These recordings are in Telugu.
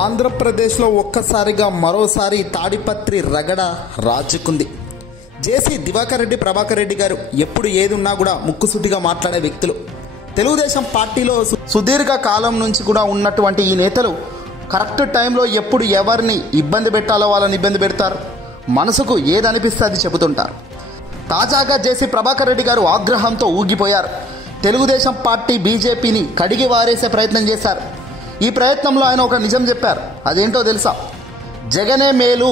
ఆంధ్రప్రదేశ్లో ఒక్కసారిగా మరోసారి తాడిపత్రి రగడ రాజుకుంది. జేసీ దివాకర్ రెడ్డి, ప్రభాకర్ రెడ్డి గారు ఎప్పుడు ఏది ఉన్నా కూడా ముక్కుసూటిగా మాట్లాడే వ్యక్తులు. తెలుగుదేశం పార్టీలో సుదీర్ఘ కాలం నుంచి కూడా ఉన్నటువంటి ఈ నేతలు కరెక్ట్ టైంలో ఎప్పుడు ఎవరిని ఇబ్బంది పెట్టాలో వాళ్ళని ఇబ్బంది పెడతారు. మనసుకు ఏది అనిపిస్తే అది చెబుతుంటారు. తాజాగా జేసీ ప్రభాకర్ రెడ్డి గారు ఆగ్రహంతో ఊగిపోయారు. తెలుగుదేశం పార్టీ బీజేపీని కడిగి వారేసే ప్రయత్నం చేశారు. ఈ ప్రయత్నంలో ఆయన ఒక నిజం చెప్పారు. అదేంటో తెలుసా? జగనే మేలు,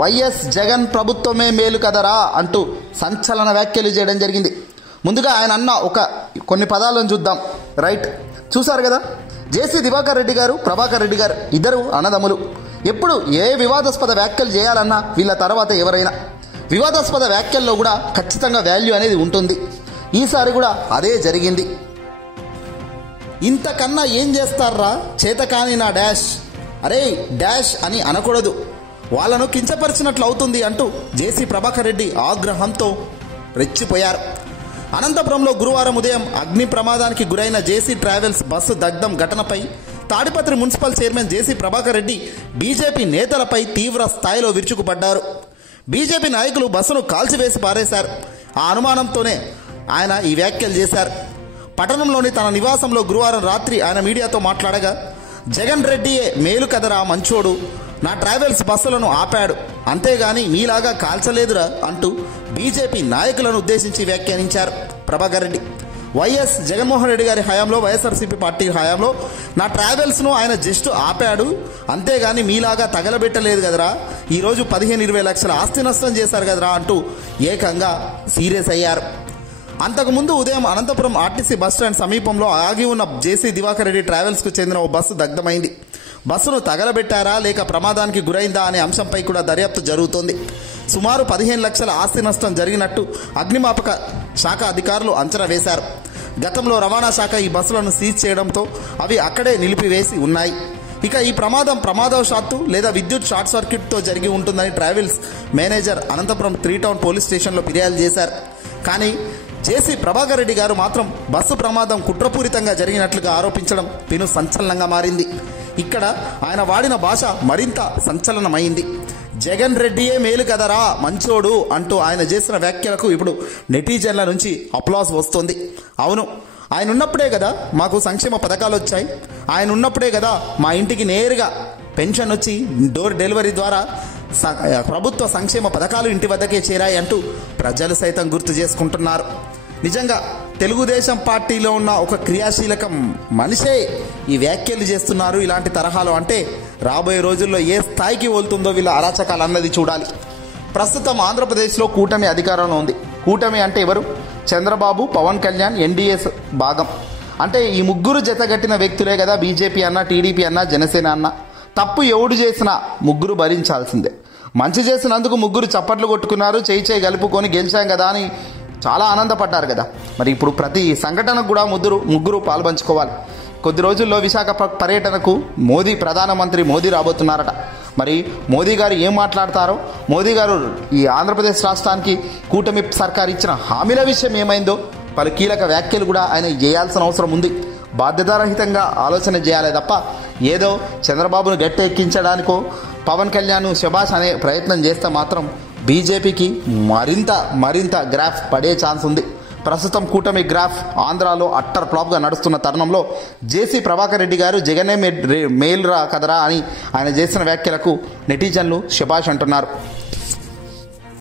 వైఎస్ జగన్ ప్రభుత్వమే మేలు కదరా అంటూ సంచలన వ్యాఖ్యలు చేయడం జరిగింది. ముందుగా ఆయన అన్న కొన్ని పదాలను చూద్దాం. రైట్, చూసారు కదా? జేసీ దివాకర్ రెడ్డి గారు, ప్రభాకర్ రెడ్డి గారు ఇద్దరు అన్నదమ్ములు. ఎప్పుడు ఏ వివాదాస్పద వ్యాఖ్యలు చేయాలన్నా వీళ్ళ తర్వాత ఎవరైనా వివాదాస్పద వ్యాఖ్యల్లో కూడా ఖచ్చితంగా వాల్యూ అనేది ఉంటుంది. ఈసారి కూడా అదే జరిగింది. ఇంతకన్నా ఏం చేస్తారా చేతకాని నా డాష్, అరే డాష్ అని అనకూడదు, వాళ్ళను కించపరిచినట్లు అవుతుంది అంటూ జేసీ ప్రభాకర్ రెడ్డి ఆగ్రహంతో రెచ్చిపోయారు. అనంతపురంలో గురువారం ఉదయం అగ్ని ప్రమాదానికి గురైన జేసీ ట్రావెల్స్ బస్సు దగ్ధం ఘటనపై తాడిపత్రి మున్సిపల్ చైర్మన్ జేసీ ప్రభాకర్ రెడ్డి బీజేపీ నేతలపై తీవ్ర స్థాయిలో విరుచుకుపడ్డారు. బీజేపీ నాయకులు బస్సును కాల్చివేసి పారేశారు. ఆ అనుమానంతోనే ఆయన ఈ వ్యాఖ్యలు చేశారు. పట్టణంలోని తన నివాసంలో గురువారం రాత్రి ఆయన మీడియాతో మాట్లాడగా, జగన్ రెడ్డియే మేలు కదరా మంచోడు, నా ట్రావెల్స్ బస్సులను ఆపాడు, అంతేగాని మీలాగా కాల్చలేదురా అంటూ బీజేపీ నాయకులను ఉద్దేశించి వ్యాఖ్యానించారు ప్రభాకర్ రెడ్డి. వైఎస్ జగన్మోహన్ రెడ్డి గారి హయాంలో, వైఎస్ఆర్సీపీ పార్టీ హయాంలో నా ట్రావెల్స్ను ఆయన జస్ట్ ఆపాడు, అంతేగాని మీలాగా తగలబెట్టలేదు కదరా, ఈరోజు 15-20 లక్షల ఆస్తి నష్టం చేశారు కదరా అంటూ ఏకంగా సీరియస్ అయ్యారు. అంతకుముందు ఉదయం అనంతపురం ఆర్టీసీ బస్టాండ్ సమీపంలో ఆగి ఉన్న జేసీ దివాకర్ రెడ్డి ట్రావెల్స్కు చెందిన ఓ బస్సు దగ్ధమైంది. బస్సును తగలబెట్టారా లేక ప్రమాదానికి గురైందా అనే అంశంపై కూడా దర్యాప్తు జరుగుతోంది. సుమారు 15 లక్షల ఆస్తి నష్టం జరిగినట్టు అగ్నిమాపక శాఖ అధికారులు అంచనా వేశారు. గతంలో రవాణా శాఖ ఈ బస్సులను సీజ్ చేయడంతో అవి అక్కడే నిలిపివేసి ఉన్నాయి. ఇక ఈ ప్రమాదవశాత్తు లేదా విద్యుత్ షార్ట్ సర్క్యూట్తో జరిగి ఉంటుందని travels manager Anantapur 3 town police స్టేషన్లో ఫిర్యాదు చేశారు. కానీ జేసీ ప్రభాకర్ రెడ్డి గారు మాత్రం బస్సు ప్రమాదం కుట్రపూరితంగా జరిగినట్లుగా ఆరోపించడం పెను సంచలనంగా మారింది. ఇక్కడ ఆయన వాడిన భాష మరింత సంచలనమైంది. జగన్ రెడ్డియే మేలు కదరా మంచోడు అంటూ ఆయన చేసిన వ్యాఖ్యలకు ఇప్పుడు నెటిజన్ల నుంచి అప్లాస్ వస్తుంది. అవును, ఆయన ఉన్నప్పుడే కదా మాకు సంక్షేమ పథకాలు వచ్చాయి, ఆయన ఉన్నప్పుడే కదా మా ఇంటికి నేరుగా పెన్షన్ వచ్చి డోర్ డెలివరీ ద్వారా ప్రభుత్వ సంక్షేమ పథకాలు ఇంటి వద్దకే చేరాయి అంటూ ప్రజలు సైతం గుర్తు చేసుకుంటున్నారు. నిజంగా తెలుగుదేశం పార్టీలో ఉన్న ఒక క్రియాశీలక మనిషే ఈ వ్యాఖ్యలు చేస్తున్నారు ఇలాంటి తరహాలో అంటే రాబోయే రోజుల్లో ఏ స్థాయికి వెళ్తుందో వీళ్ళ అరాచకాలు అన్నది చూడాలి. ప్రస్తుతం ఆంధ్రప్రదేశ్లో కూటమి అధికారంలో ఉంది. కూటమి అంటే ఎవరు? చంద్రబాబు, పవన్ కళ్యాణ్, ఎన్డీఏ భాగం. అంటే ఈ ముగ్గురు జతగట్టిన వ్యక్తులే కదా బీజేపీ అన్న, టీడీపీ అన్న, జనసేన అన్న. తప్పు ఎవడు చేసినా ముగ్గురు భరించాల్సిందే. మంచి చేసినందుకు ముగ్గురు చప్పట్లు కొట్టుకున్నారు, చేయి కలుపుకొని గెలిచాం కదా అని చాలా ఆనందపడ్డారు కదా. మరి ఇప్పుడు ప్రతి సంఘటనకు కూడా ముగ్గురు పాల్పంచుకోవాలి. కొద్ది రోజుల్లో విశాఖ పర్యటనకు ప్రధానమంత్రి మోదీ రాబోతున్నారట. మరి మోదీ గారు ఏం మాట్లాడతారో, మోదీ గారు ఈ ఆంధ్రప్రదేశ్ రాష్ట్రానికి కూటమి సర్కార్ ఇచ్చిన హామీల విషయం ఏమైందో పలు కీలక వ్యాఖ్యలు కూడా ఆయన చేయాల్సిన అవసరం ఉంది. బాధ్యతారహితంగా ఆలోచన చేయాలి తప్ప ఏదో చంద్రబాబును గట్టె ఎక్కించడానికో పవన్ కళ్యాణ్ శబాష్ అనే ప్రయత్నం చేస్తే మాత్రం బీజేపీకి మరింత గ్రాఫ్ పడే ఛాన్స్ ఉంది. ప్రస్తుతం కూటమి గ్రాఫ్ ఆంధ్రాలో అట్టర్ ఫ్లాప్గా నడుస్తున్న తరుణంలో జేసీ ప్రభాకర్ రెడ్డి గారు జగనే మేలురా కదరా అని ఆయన చేసిన వ్యాఖ్యలకు నెటిజన్లు శబాష్ అంటున్నారు.